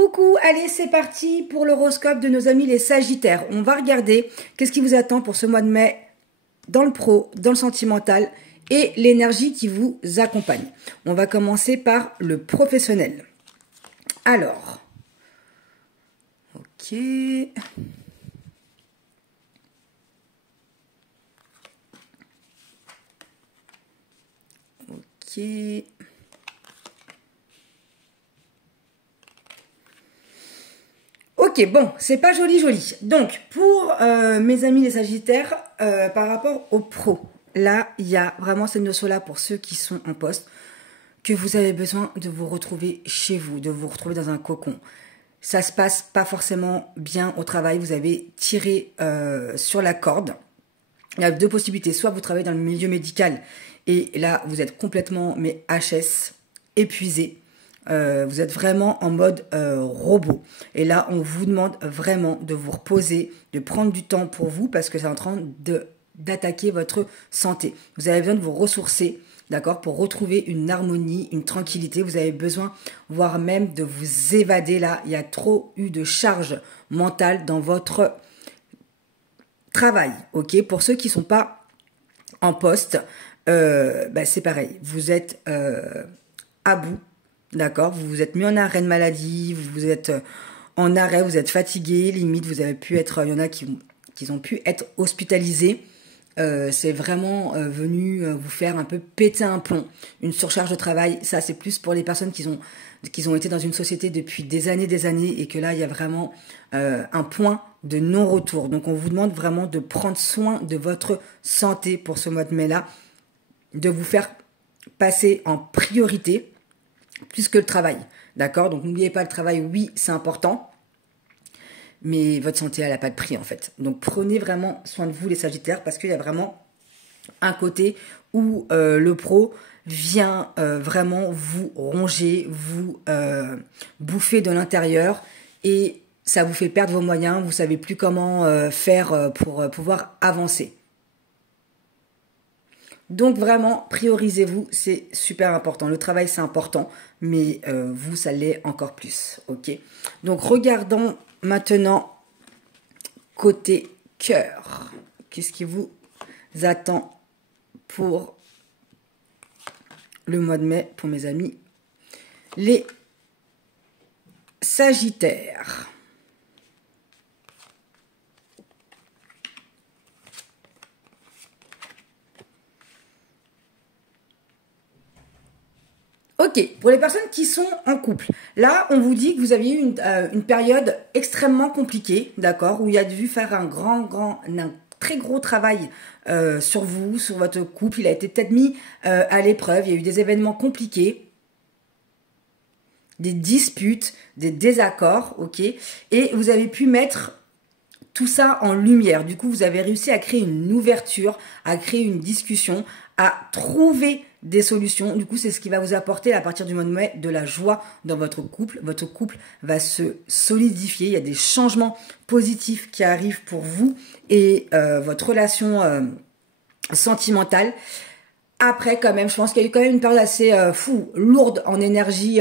Coucou, allez c'est parti pour l'horoscope de nos amis les Sagittaires. On va regarder qu'est-ce qui vous attend pour ce mois de mai dans le pro, dans le sentimental et l'énergie qui vous accompagne. On va commencer par le professionnel. Alors, ok. Ok. Ok, bon, c'est pas joli. Donc, pour mes amis les Sagittaires, par rapport au pro, là, il y a vraiment cette notion-là pour ceux qui sont en poste, que vous avez besoin de vous retrouver chez vous, de vous retrouver dans un cocon. Ça se passe pas forcément bien au travail, vous avez tiré sur la corde. Il y a deux possibilités, soit vous travaillez dans le milieu médical, et là, vous êtes complètement, mais HS, épuisé. Vous êtes vraiment en mode robot. Et là, on vous demande vraiment de vous reposer, de prendre du temps pour vous parce que c'est en train d'attaquer votre santé. Vous avez besoin de vous ressourcer, d'accord, pour retrouver une harmonie, une tranquillité. Vous avez besoin, voire même de vous évader là. Il y a trop eu de charge mentale dans votre travail, ok. Pour ceux qui ne sont pas en poste, c'est pareil. Vous êtes à bout. D'accord, vous vous êtes mis en arrêt de maladie, vous êtes en arrêt, vous êtes fatigué, limite vous avez pu être, il y en a qui ont pu être hospitalisés. C'est vraiment venu vous faire un peu péter un plomb, une surcharge de travail. Ça c'est plus pour les personnes qui ont été dans une société depuis des années et que là il y a vraiment un point de non-retour. Donc on vous demande vraiment de prendre soin de votre santé pour ce mois de mai là, de vous faire passer en priorité plus que le travail, d'accord? Donc n'oubliez pas le travail, oui, c'est important, mais votre santé, elle n'a pas de prix en fait. Donc prenez vraiment soin de vous les Sagittaires parce qu'il y a vraiment un côté où le pro vient vraiment vous ronger, vous bouffer de l'intérieur et ça vous fait perdre vos moyens, vous savez plus comment faire pour pouvoir avancer. Donc vraiment, priorisez-vous, c'est super important. Le travail, c'est important, mais vous, ça l'est encore plus, ok? Donc regardons maintenant côté cœur. Qu'est-ce qui vous attend pour le mois de mai, pour mes amis les Sagittaires? Ok, pour les personnes qui sont en couple, là, on vous dit que vous aviez eu une période extrêmement compliquée, d'accord, où il a dû faire un très gros travail sur vous, sur votre couple. Il a été peut-être mis à l'épreuve, il y a eu des événements compliqués, des disputes, des désaccords, ok, et vous avez pu mettre tout ça en lumière. Du coup, vous avez réussi à créer une ouverture, à créer une discussion, à trouver des solutions. Du coup, c'est ce qui va vous apporter à partir du mois de mai de la joie dans votre couple. Votre couple va se solidifier. Il y a des changements positifs qui arrivent pour vous et votre relation sentimentale. Après, quand même, je pense qu'il y a eu quand même une période assez lourde en énergie,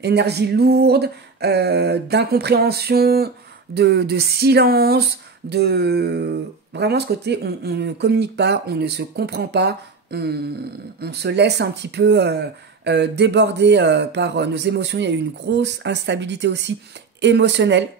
énergie lourde, d'incompréhension, de silence, de vraiment ce côté on ne communique pas, on ne se comprend pas, on se laisse un petit peu déborder par nos émotions. Il y a eu une grosse instabilité aussi émotionnelle,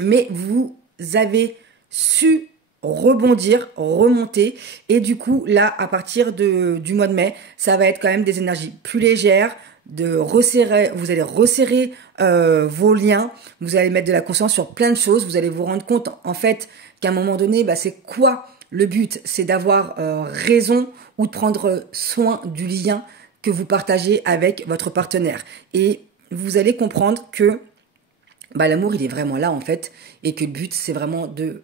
mais vous avez su rebondir, remonter, et du coup là à partir du mois de mai, ça va être quand même des énergies plus légères, de resserrer, vous allez resserrer vos liens, vous allez mettre de la conscience sur plein de choses, vous allez vous rendre compte en fait qu'à un moment donné, c'est quoi le but? C'est d'avoir raison ou de prendre soin du lien que vous partagez avec votre partenaire. Et vous allez comprendre que l'amour, il est vraiment là en fait, et que le but, c'est vraiment de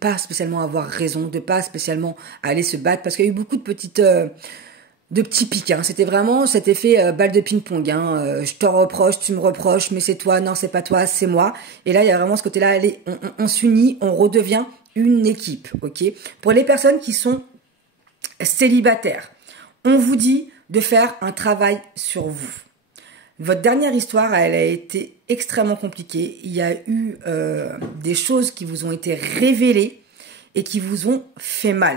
pas spécialement avoir raison, de pas spécialement aller se battre, parce qu'il y a eu beaucoup de petits pics, hein. C'était vraiment cet effet balle de ping-pong, hein. Je te reproche, tu me reproches, mais c'est toi, non c'est pas toi, c'est moi. Et là il y a vraiment ce côté-là, allez, on s'unit, on redevient une équipe, ok. Pour les personnes qui sont célibataires, on vous dit de faire un travail sur vous, Votre dernière histoire, elle a été extrêmement compliquée. Il y a eu des choses qui vous ont été révélées et qui vous ont fait mal.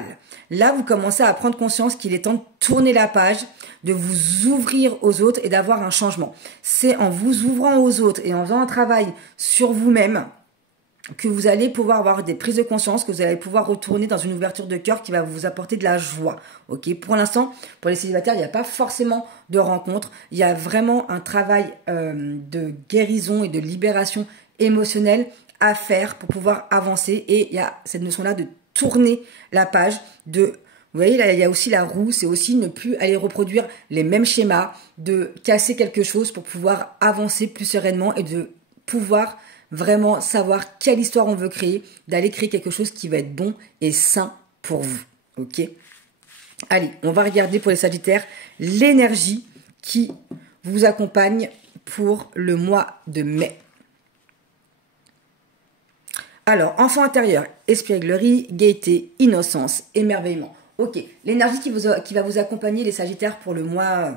Là, vous commencez à prendre conscience qu'il est temps de tourner la page, de vous ouvrir aux autres et d'avoir un changement. C'est en vous ouvrant aux autres et en faisant un travail sur vous-même que vous allez pouvoir avoir des prises de conscience, que vous allez pouvoir retourner dans une ouverture de cœur qui va vous apporter de la joie. Ok, pour l'instant, pour les célibataires, il n'y a pas forcément de rencontre. Il y a vraiment un travail de guérison et de libération émotionnelle à faire pour pouvoir avancer. Et il y a cette notion-là de tourner la page, de... Vous voyez, là, il y a aussi la roue, c'est aussi ne plus aller reproduire les mêmes schémas, de casser quelque chose pour pouvoir avancer plus sereinement et de pouvoir vraiment savoir quelle histoire on veut créer, d'aller créer quelque chose qui va être bon et sain pour vous. Ok? Allez, on va regarder pour les Sagittaires l'énergie qui vous accompagne pour le mois de mai. Alors, enfant intérieur, espièglerie, gaieté, innocence, émerveillement. Ok, l'énergie qui va vous accompagner les Sagittaires pour le mois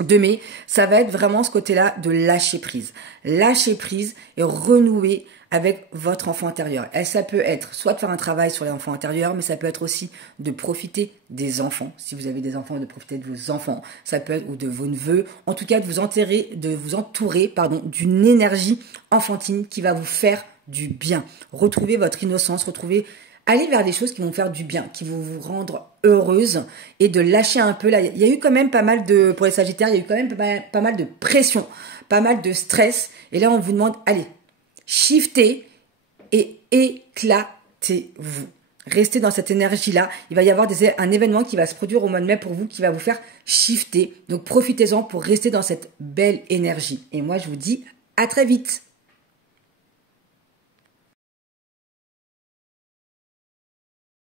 de mai, ça va être vraiment ce côté-là de lâcher prise. Lâcher prise et renouer avec votre enfant intérieur. Et ça peut être soit de faire un travail sur l'enfant intérieur, mais ça peut être aussi de profiter des enfants. Si vous avez des enfants, de profiter de vos enfants. Ça peut être ou de vos neveux. En tout cas, de vous entourer, d'une énergie enfantine qui va vous faire du bien. Retrouvez votre innocence, allez vers des choses qui vont vous faire du bien, qui vont vous rendre heureuse et de lâcher un peu. Là, il y a eu quand même pour les Sagittaires, il y a eu quand même pas mal de pression, pas mal de stress. Et là, on vous demande, allez, shiftez et éclatez-vous. Restez dans cette énergie-là. Il va y avoir un événement qui va se produire au mois de mai pour vous, qui va vous faire shifter. Donc, profitez-en pour rester dans cette belle énergie. Et moi, je vous dis à très vite.